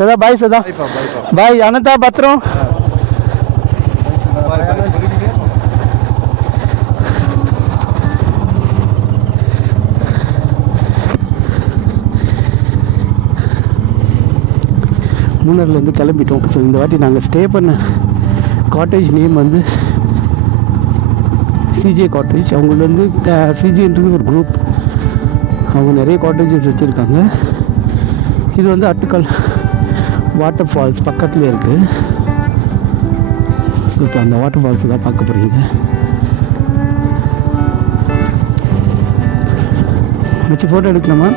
சதா பாய் சதா பாய் அனந்தா பத்திரம். மூணார்லேருந்து கிளம்பிட்டோம். ஸோ இந்த வாட்டி நாங்கள் ஸ்டே பண்ண காட்டேஜ் நேம் வந்து சிஜே காட்டேஜ். அவங்கள வந்து சிஜேன்றது ஒரு குரூப், அவங்க நிறைய காட்டேஜஸ் வச்சுருக்காங்க. இது வந்து அட்டுக்கால் வாட்டர் ஃபால்ஸ் பக்கத்துலேயே இருக்குது. ஸோ இப்போ அந்த வாட்டர் ஃபால்ஸை தான் பார்க்க போகிறீங்க. வச்சு ஃபோட்டோ எடுக்கலாமா?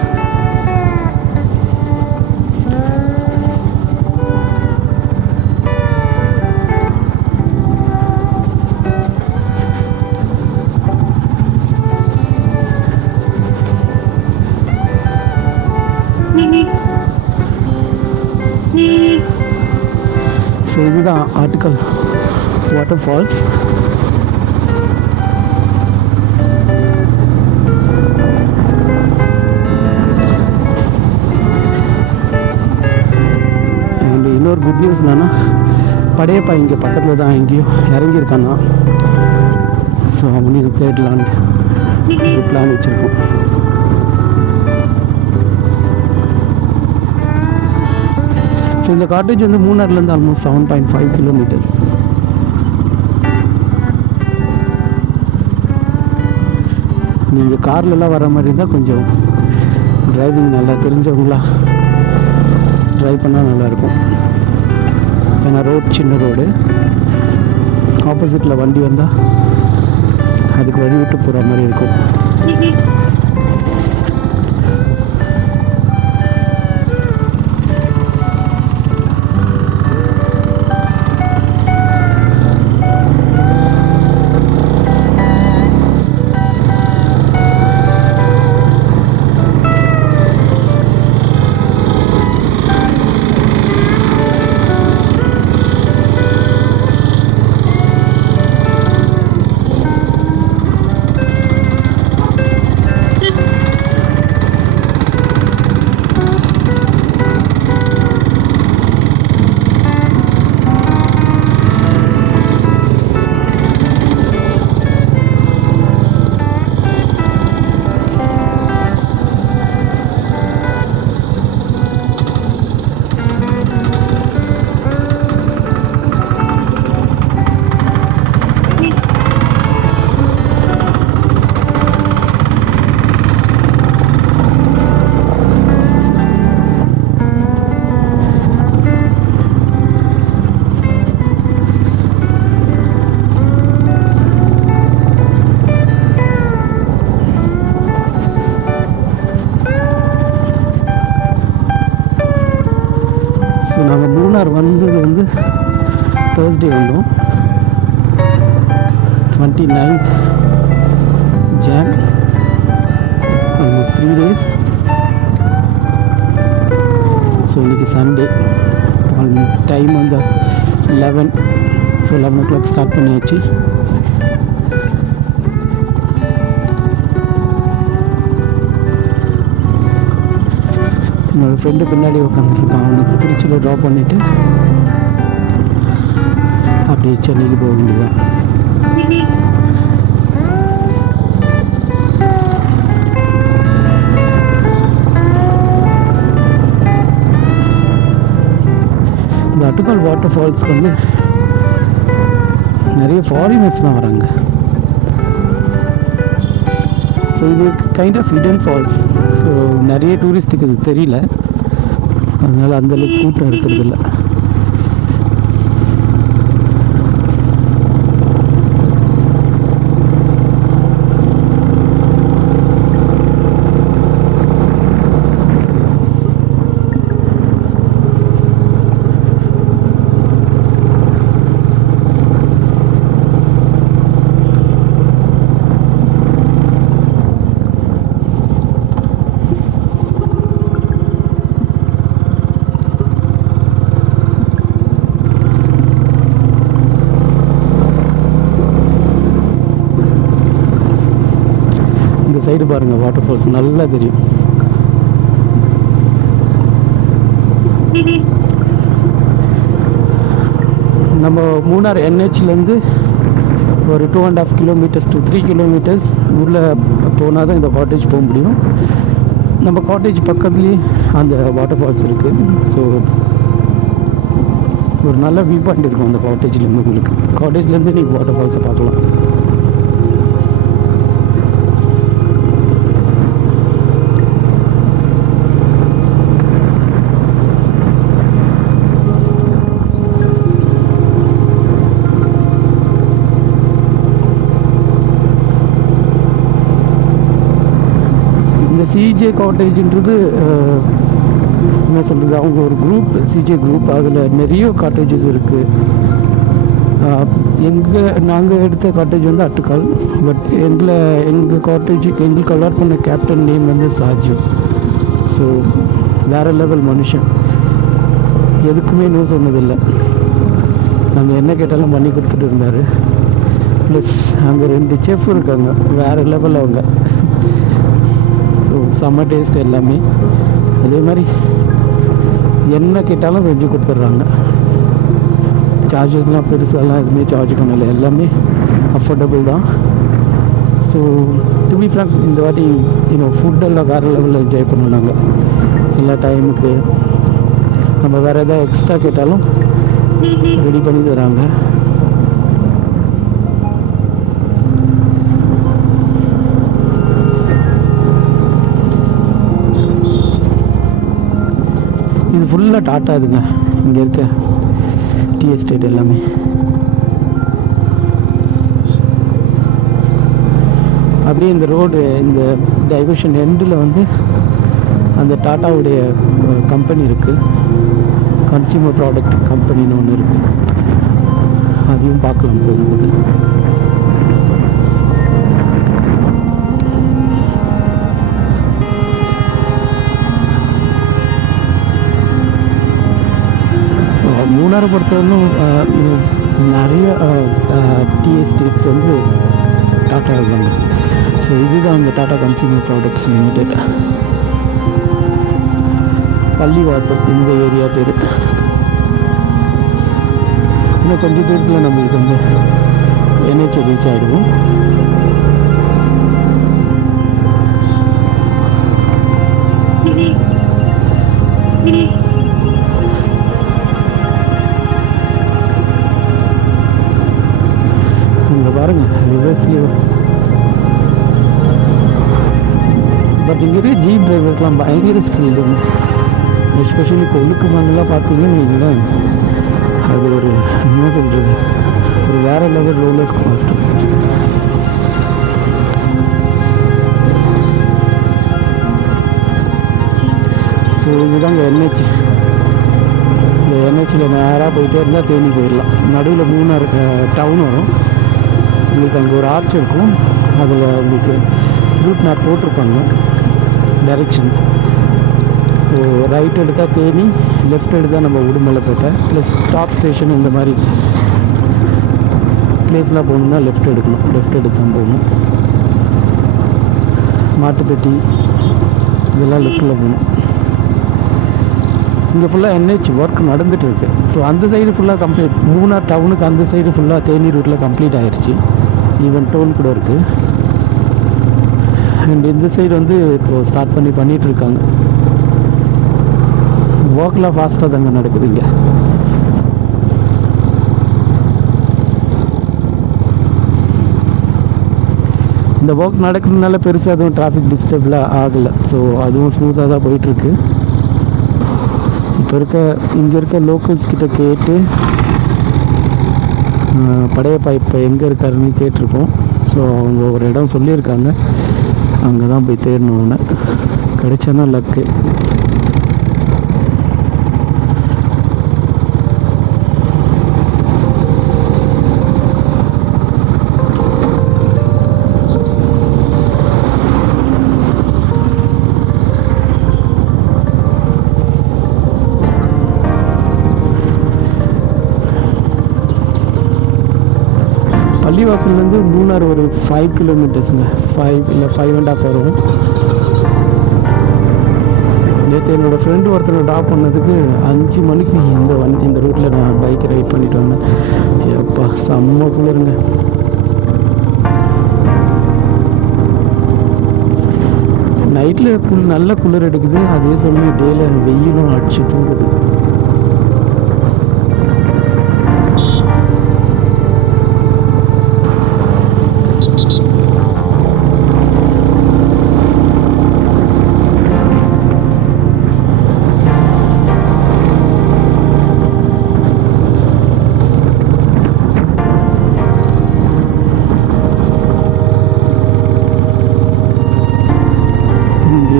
ஸோ இதுதான் ஆட்டுக்கால் வாட்டர் ஃபால்ஸ். அண்ட் இன்னொரு குட் நியூஸ் என்னன்னா, படையப்பா இங்கே பக்கத்தில் தான் எங்கேயோ இறங்கியிருக்கானா. ஸோ அவனையும் தேடலான்னு ஒரு பிளான் வச்சுருக்கோம். ஸோ இந்த காட்டேஜ் வந்து மூணார்லேருந்து ஆல்மோஸ்ட் 7.5 கிலோமீட்டர்ஸ். நீங்கள் கார்லலாம் வர மாதிரி இருந்தால் கொஞ்சம் டிரைவிங் நல்லா தெரிஞ்சவங்களா ட்ரைவ் பண்ணால் நல்லாயிருக்கும். ஏன்னா ரோட் சின்ன ரோடு, ஆப்போசிட்டில் வண்டி வந்தால் அதுக்கு வழி விட்டு போகிற மாதிரி இருக்கும். ஸோ நாங்கள் மூணார் வந்தது வந்து தேர்ஸ்டே வந்தோம், 29th Jan, almost 3 days. So இன்றைக்கி சண்டே, டைம் வந்து 11. ஸோ 11 o'clock ஸ்டார்ட் பண்ணியாச்சு. என்னோடய ஃப்ரெண்டு பின்னாடி உட்காந்துருக்கான். அவனுக்கு திருச்சியில் ட்ராப் பண்ணிவிட்டு அப்படியே சென்னைக்கு போக வேண்டியதான். இந்த அட்டுக்கால் வாட்டர் ஃபால்ஸ்க்கு வந்து நிறைய ஃபாரினர்ஸ் தான் வராங்க. ஸோ இது kind of hidden falls. So நிறைய டூரிஸ்ட்டுக்கு இது தெரியல, அதனால் அந்தளவுக்கு கூட்டம் இருக்கிறதில்ல. சைடு பாருங்கள், வாட்டர் ஃபால்ஸ் நல்லா தெரியும். நம்ம மூணார் என்ஹெச்லேருந்து ஒரு 2.5 கிலோமீட்டர்ஸ் to 3 கிலோமீட்டர்ஸ் உள்ளே போனால் தான் இந்த காட்டேஜ் போக முடியும். நம்ம காட்டேஜ் பக்கத்துலேயே அந்த வாட்டர் ஃபால்ஸ் இருக்குது. ஸோ ஒரு நல்ல வியூ பாயிண்ட் இருக்கும் அந்த காட்டேஜ்லேருந்து. உங்களுக்கு காட்டேஜ்லேருந்து நீங்கள் வாட்டர் ஃபால்ஸை பார்க்கலாம். இந்த சிஜே காட்டேஜ்ன்றது என்ன சொல்கிறது, அவங்க ஒரு குரூப், சிஜே குரூப். அதில் நிறைய காட்டேஜஸ் இருக்குது. நாங்கள் எடுத்த காட்டேஜ் வந்து அட்டுக்கால். பட் எங்கள் காட்டேஜுக்கு எங்களுக்கு அலாட் பண்ண கேப்டன் நேம் வந்து சாஜு. ஸோ வேறு லெவல் மனுஷன், எதுக்குமே இன்னும் சொன்னதில்லை. நாங்கள் என்ன கேட்டாலும் பண்ணி கொடுத்துட்டு இருந்தார். ப்ளஸ் அங்கே 2 செஃப் இருக்காங்க, வேறு லெவல் அவங்க. ஸோ செம்ம டேஸ்ட் எல்லாமே. அதே மாதிரி என்ன கேட்டாலும் செஞ்சு கொடுத்துட்றாங்க. சார்ஜஸ்லாம் பெருசாலாம் எதுவுமே சார்ஜ் பண்ணலை, எல்லாமே அஃபோர்டபுள் தான். ஸோ டு பி ஃப்ராங்க், இந்த வாட்டி ஃபுட்டெல்லாம் வேறு லெவலில் என்ஜாய் பண்ணுனாங்க. எல்லா டைமுக்கு நம்ம வேறு எதாவது எக்ஸ்ட்ரா கேட்டாலும் ரெடி பண்ணி தராங்க. இது ஃபுல்லாக டாட்டா இதுங்க, இங்கே இருக்க டீ எஸ்டேட் எல்லாமே. அப்படியே இந்த ரோடு, இந்த டைவர்ஷன் எண்டில் வந்து அந்த டாட்டாவுடைய கம்பெனி இருக்குது, கன்சியூமர் ப்ராடக்ட் கம்பெனின்னு ஒன்று இருக்குது. அதையும் பார்க்கலாம் போகும்போது. மூணாரை பொறுத்தவரைக்கும் இது நிறைய டீ எஸ்டேட்ஸ் வந்து டாட்டா இருக்காங்க. ஸோ இதுதான் அந்த டாட்டா கன்சியூமர் ப்ராடக்ட்ஸ் லிமிடெட். பள்ளிவாசல் இந்த ஏரியா பேர். இன்னும் கொஞ்சம் தூரத்தில் நம்மளுக்கு வந்து என்ஹெச் ரீச் ஆகிடுவோம். இங்கே பாருங்கள் ரிவர்ஸ்லேயே. பட் இங்கே இருக்க ஜீப் டிரைவர்ஸ்லாம் பயங்கர ஸ்கில்டுங்க. எஸ்பெஷலி கொழுக்கு மண்ணெலாம் பார்த்தீங்கன்னு வைங்களேன், அது ஒரு என்ன சொல்கிறது, ஒரு வேறு லெவல் ரோலர்ஸ் காஸ்ட். ஸோ இதுதாங்க என்ஹெச். இந்த என்ஹெச்சில் நேராக போயிட்டே இருந்தால் தேனி போயிடலாம். நடுவில் மூணார் டவுன் வரும். உங்களுக்கு அங்கே ஒரு ஆர்ச் இருக்கும், அதில் உங்களுக்கு ரூட் மேப் போட்டிருப்பாங்க, டைரெக்ஷன்ஸ். ஸோ ரைட் எடுத்தால் தேனி, லெஃப்ட் எடுத்தால் நம்ம உடுமலைப்பேட்டை. ப்ளஸ் டாப் ஸ்டேஷன் இந்த மாதிரி பிளேஸ்லாம் போகணுன்னா லெஃப்ட் எடுக்கணும், லெஃப்ட் எடுத்து தான் போகணும். மாட்டுப்பட்டி இதெல்லாம் லெஃப்ட்டில் போகணும். இங்கே ஃபுல்லாக என்ஹெச் ஒர்க் நடந்துகிட்ருக்கு. ஸோ அந்த சைடு ஃபுல்லாக கம்ப்ளீட், மூணார் டவுனுக்கு அந்த சைடு ஃபுல்லாக தேனி ரூட்டில் கம்ப்ளீட் ஆகிடுச்சு. ஈவன் டோல் கூட இருக்குது. அண்ட் இந்த சைடு வந்து இப்போது ஸ்டார்ட் பண்ணிகிட்ருக்காங்க. ஒர்க்லாம் ஃபாஸ்ட்டாக தாங்க நடக்குது இங்கே. இந்த ஒர்க் நடக்கிறதுனால பெருசாக அதுவும் டிராஃபிக் டிஸ்டர்ப்லாம் ஆகலை. ஸோ அதுவும் ஸ்மூத்தாக தான் போயிட்டுருக்கு. இப்போ இங்கே இருக்க லோக்கல்ஸ் கிட்ட கேட்டு படையப்பா இப்போ எங்கே இருக்காருன்னு கேட்டிருக்கோம். ஸோ அவங்க ஒரு இடம் சொல்லியிருக்காங்க, அங்கே தான் போய் தேடணும். ஒன்று கிடைச்சானா லக்கு. பள்ளிவாசல்லேருந்து மூணார் ஒரு 5 கிலோமீட்டர்ஸுங்க. 5 இல்லை 5.5 வரும். நேற்று என்னோடய ஃப்ரெண்டு ஒருத்தனை ட்ராப் பண்ணதுக்கு 5 மணிக்கு இந்த ரூட்டில் நான் பைக் ரைட் பண்ணிட்டு வந்தேன். எப்பா செம்ம குளிருங்க. நைட்டில் நல்ல குளிர் எடுக்குது, அதே சமயம் டேயில் வெயிலும் அடிச்சு தூங்குது.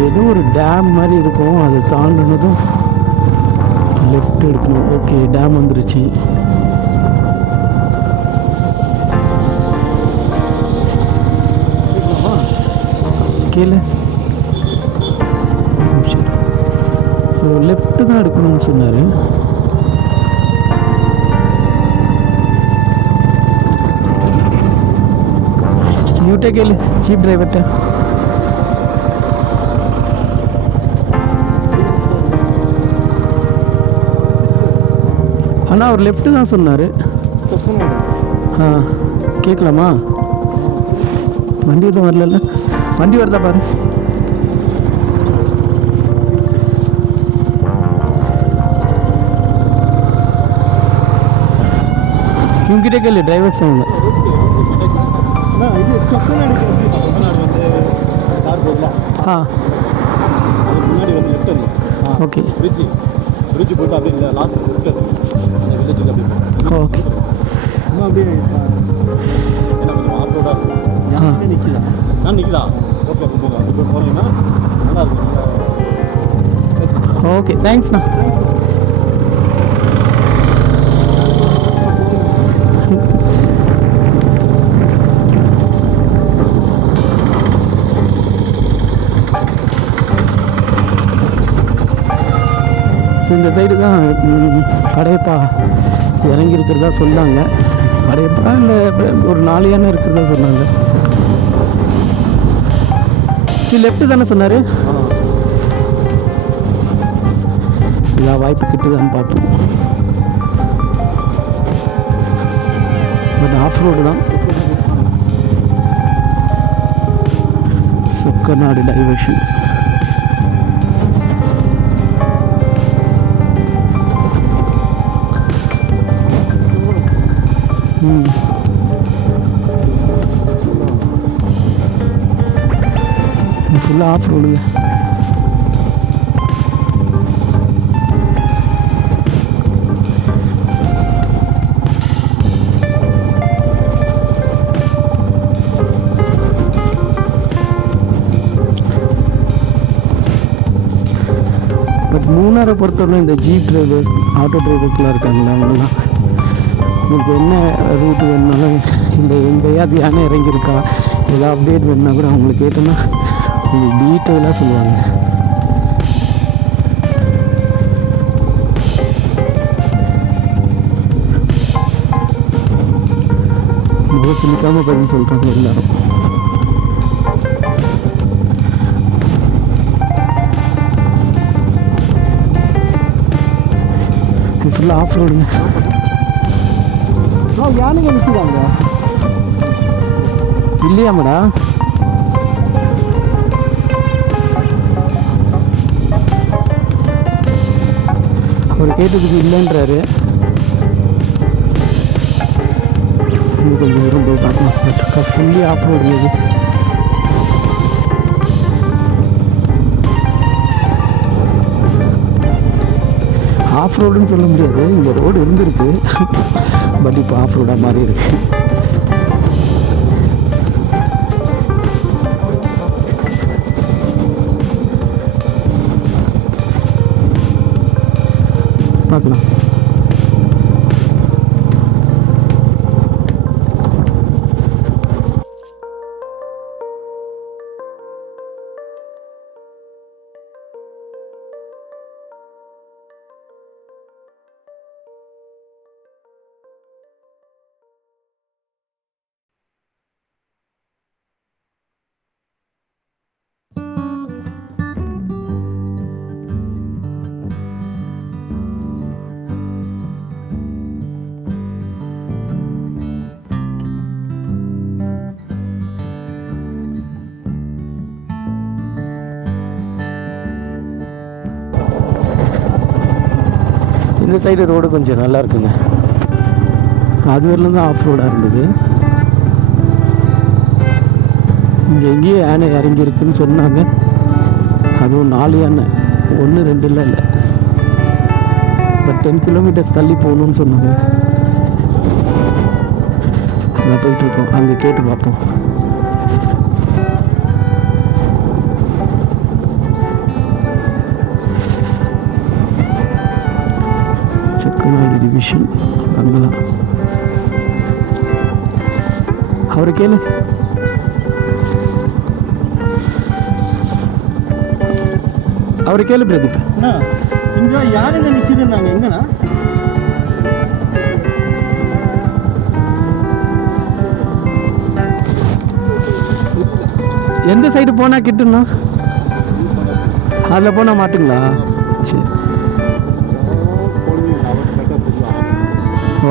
ஏதோ ஒரு டேம் மாதிரி இருக்கும், அதை தாண்டினதும் லெஃப்ட் எடுக்கணும். ஓகே, டேம் வந்துருச்சு. கீழே சரி, ஸோ லெஃப்ட்டு தான் எடுக்கணும்னு சொன்னார். யூட்டே கேளு சீப் டிரைவர்கிட்ட. ஆனால் அவர் லெஃப்ட்டு தான் சொன்னார். ஆ கேட்கலாமா? வண்டி எதுவும் வரல, வண்டி வருதா பாரு. இவங்கிட்ட கேளு, டிரைவர் சவுண்ட். ஆ ஓகே பிரிட்ஜ் போட்டு அப்படியே லாஸ்ட் வில்லேஜுக்கு அப்படியே ஓகே. அப்படியே ஏன்னா கொஞ்சம் ஆஃப் ரோடாக இருக்கும். நிற்கலா நிற்கலா. ஓகே, அப்படி போங்க. அப்படி போய் போனீங்கன்னா நல்லா இருக்கும். ஓகே, தேங்க்ஸ்ண்ணா. ஸோ இந்த சைடு தான் படையப்பா இறங்கியிருக்கிறதா சொன்னாங்க. படையப்பா இல்லை ஒரு 4 யானை இருக்கிறதா சொன்னாங்க. சரி, லெஃப்ட்டு தானே சொன்னார். எல்லா வாய்ப்பு கிட்டுதான்னு பார்ப்போம். பட் ஆஃப் ரோடு தான். சொக்கநாடு டைவர்ஷன்ஸ். ஃபுல்லாக ஆஃப் ரோடுங்க. பட் மூணாரை பொறுத்தவரை இந்த ஜீப் டிரைவர்ஸ், ஆட்டோ டிரைவர்ஸ்லாம் இருக்காங்களா, அவங்களாம் உங்களுக்கு என்ன ரூட்டு வேணுனாலும் இந்த எங்கேயாவது யானை இறங்கியிருக்கா, ஏதாவது அப்டேட் வேணுன்னா கூட அவங்களுக்கு கேட்டோன்னா உங்களுக்கு டீட்டெயிலாக சொல்லுவாங்க. முகம் சிலிக்காமல் பதில் சொல்கிறாங்க எல்லாரும். இது ஃபுல்லாக ஆஃப் ரோடுங்க. யானைங்க நிற்கிறாங்க இல்லையாமடா? அவர் கேட்டதுக்கு இல்லைன்றாரு. இன்னும் கொஞ்சம் தூரம் போய் பார்க்கலாம். ஃபுல்லி ஆஃப் ரோடு இது. ஆஃப் ரோடுன்னு சொல்ல முடியாது, இந்த ரோடு இருந்திருக்கு. பட் இப்போ ஆஃப் ரோடாக மாறி இருக்கு. பார்க்கலாம். இந்த சைடு ரோடு கொஞ்சம் நல்லா இருக்குங்க. அது வரலும் தான் ஆஃப் ரோடாக இருந்தது. இங்கே எங்கேயோ யானை இறங்கி இருக்குன்னு சொன்னாங்க. அதுவும் 4 யானை, 1 2 இல்லை. பட் 10 கிலோமீட்டர்ஸ் தள்ளி போகணுன்னு சொன்னாங்க. அங்கே போயிட்டுருக்கோம், அங்கே கேட்டு பார்ப்போம். செக்கநாடு டிவிஷன் பங்களா. அவரை கேளு. அவரை கேளு பிரதீப். இங்கே யாருங்க நிற்கிதுன்னாங்க. எங்கண்ணா? எந்த சைடு போனால் கிட்டுண்ணா? அதில் போனால் மாட்டுங்களா? சரி,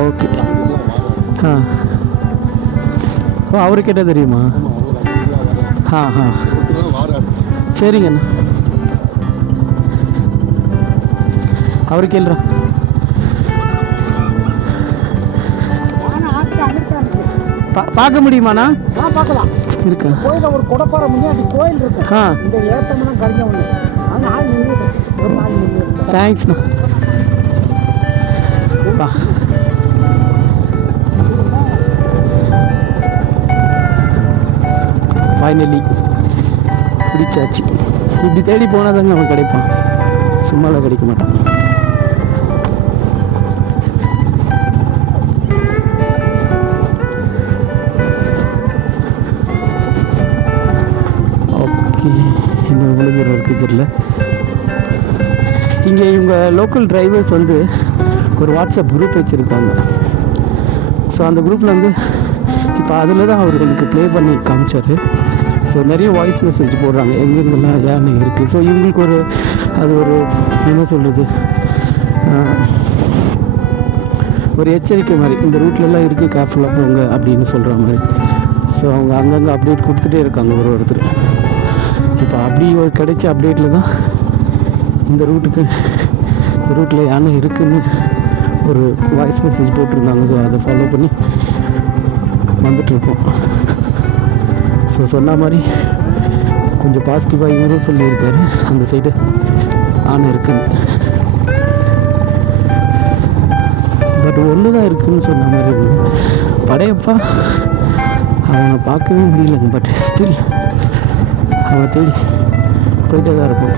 ஓகே. ஓ, அவரு கேட்டால் தெரியுமா? சரிங்கண்ணா. அவரு கேள்றா. பார்க்க முடியுமாண்ணா? பார்க்கலாம். இருக்கா? கோயில ஒரு கொடப்பாறை முன்னாடி கோயில் இருக்கு. இந்த ஏத்தம்லாம் கழிஞ்ச ஒன்று. அது ஆள் நின்று. தேங்க்ஸ்ண்ணா. ஃபைனலி பிடிச்சாச்சு. இப்படி தேடி போனால் தாங்க அவன் கிடைப்பான், சும்மாலாம் கிடைக்க மாட்டான். ஓகே, இன்னும் எவ்வளோ தூரம் இருக்குது தெரியல. இங்கே இவங்க லோக்கல் டிரைவர்ஸ் வந்து ஒரு வாட்ஸ்அப் குரூப் வச்சுருக்காங்க. ஸோ அந்த குரூப்பில் வந்து இப்போ அதில் தான் அவர் எனக்கு ப்ளே பண்ணி காமிச்சார். ஸோ நிறைய வாய்ஸ் மெசேஜ் போடுறாங்க எங்கெங்கெல்லாம் யானை இருக்குது. ஸோ இவங்களுக்கு அது ஒரு என்ன சொல்கிறது, ஒரு எச்சரிக்கை மாதிரி, இந்த ரூட்லலாம் இருக்குது, கேர்ஃபுல்லாக போங்க அப்படின்னு சொல்கிற மாதிரி. ஸோ அவங்க அங்கங்கே அப்டேட் கொடுத்துட்டே இருக்காங்க ஒருத்தர். இப்போ அப்படி ஒரு கிடைச்ச அப்டேட்டில் தான் இந்த ரூட்டில் யானை இருக்குதுன்னு ஒரு வாய்ஸ் மெசேஜ் போட்டிருந்தாங்க. ஸோ அதை ஃபாலோ பண்ணி வந்துட்டுருக்கோம். ஸோ சொன்ன மாதிரி கொஞ்சம் பாசிட்டிவாக இவரும் சொல்லியிருக்காரு, அந்த சைடு ஆனை இருக்குன்னு. பட் ஒன்று தான் இருக்குதுன்னு சொன்ன மாதிரி இருந்தது. படையப்பா அவனை பார்க்கவே முடியலங்க. பட் ஸ்டில் அவனை தேடி போயிட்டே தான் இருப்போம்.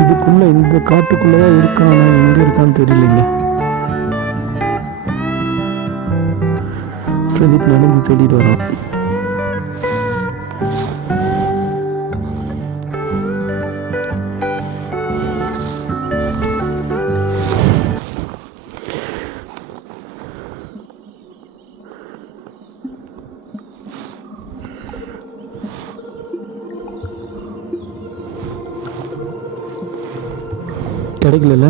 இதுக்குள்ளே இந்த காட்டுக்குள்ளே தான் இருக்கான். ஆனால் எங்கே இருக்கான்னு தெரியலைங்க. பிரதீப் நடந்து தேடிட்டு வரான். கிடைக்கல.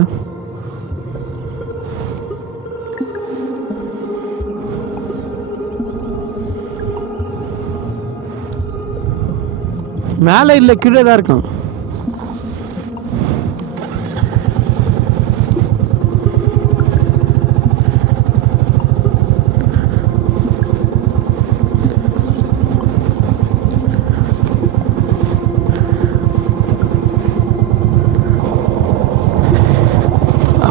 மேலே இல்லை, கீழே தான் இருக்கான்.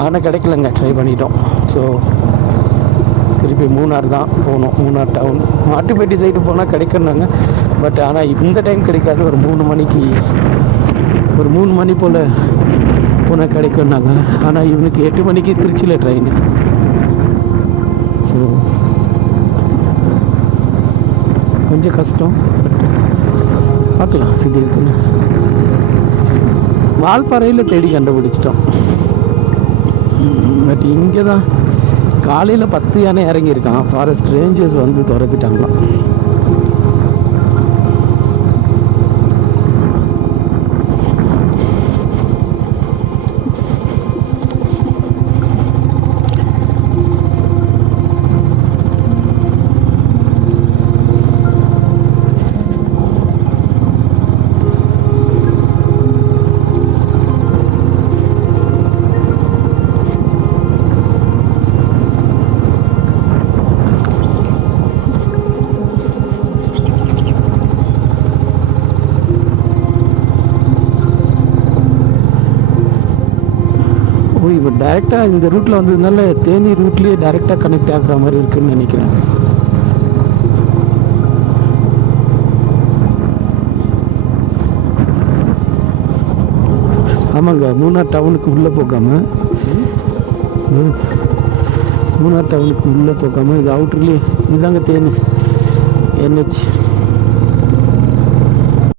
ஆனால் கிடைக்கலங்க, ட்ரை பண்ணிட்டோம். ஸோ திருப்பி மூணார் தான் போகணும். மூணார் டவுன், மாட்டுப்பேட்டி சைடு போனால் கிடைக்குன்னாங்க. பட் ஆனால் இந்த டைம் கிடைக்காது. ஒரு 3 மணி போல் போனால் கிடைக்குன்னாங்க. ஆனால் இவனுக்கு 8 மணிக்கு திருச்சியில் ட்ரெயின். ஸோ கொஞ்சம் கஷ்டம். பட் பார்க்கலாம் எப்படி இருக்குன்னு. வால்பாறையில் தேடி கண்டுபிடிச்சிட்டோம். பட் இங்கே தான் காலையில் 10 யானை இறங்கியிருக்கான். ஃபாரஸ்ட் ரேஞ்சர்ஸ் வந்து துரத்திட்டாங்களாம். இப்போ டைரெக்டாக இந்த ரூட்டில் வந்ததுனால தேனி ரூட்லேயே டைரெக்டாக கனெக்ட் ஆகுற மாதிரி இருக்குன்னு நினைக்கிறேன். ஆமாங்க, மூணார் டவுனுக்கு உள்ளே போகாமல் இது அவுட்ருலேயே இதுதாங்க தேனி NH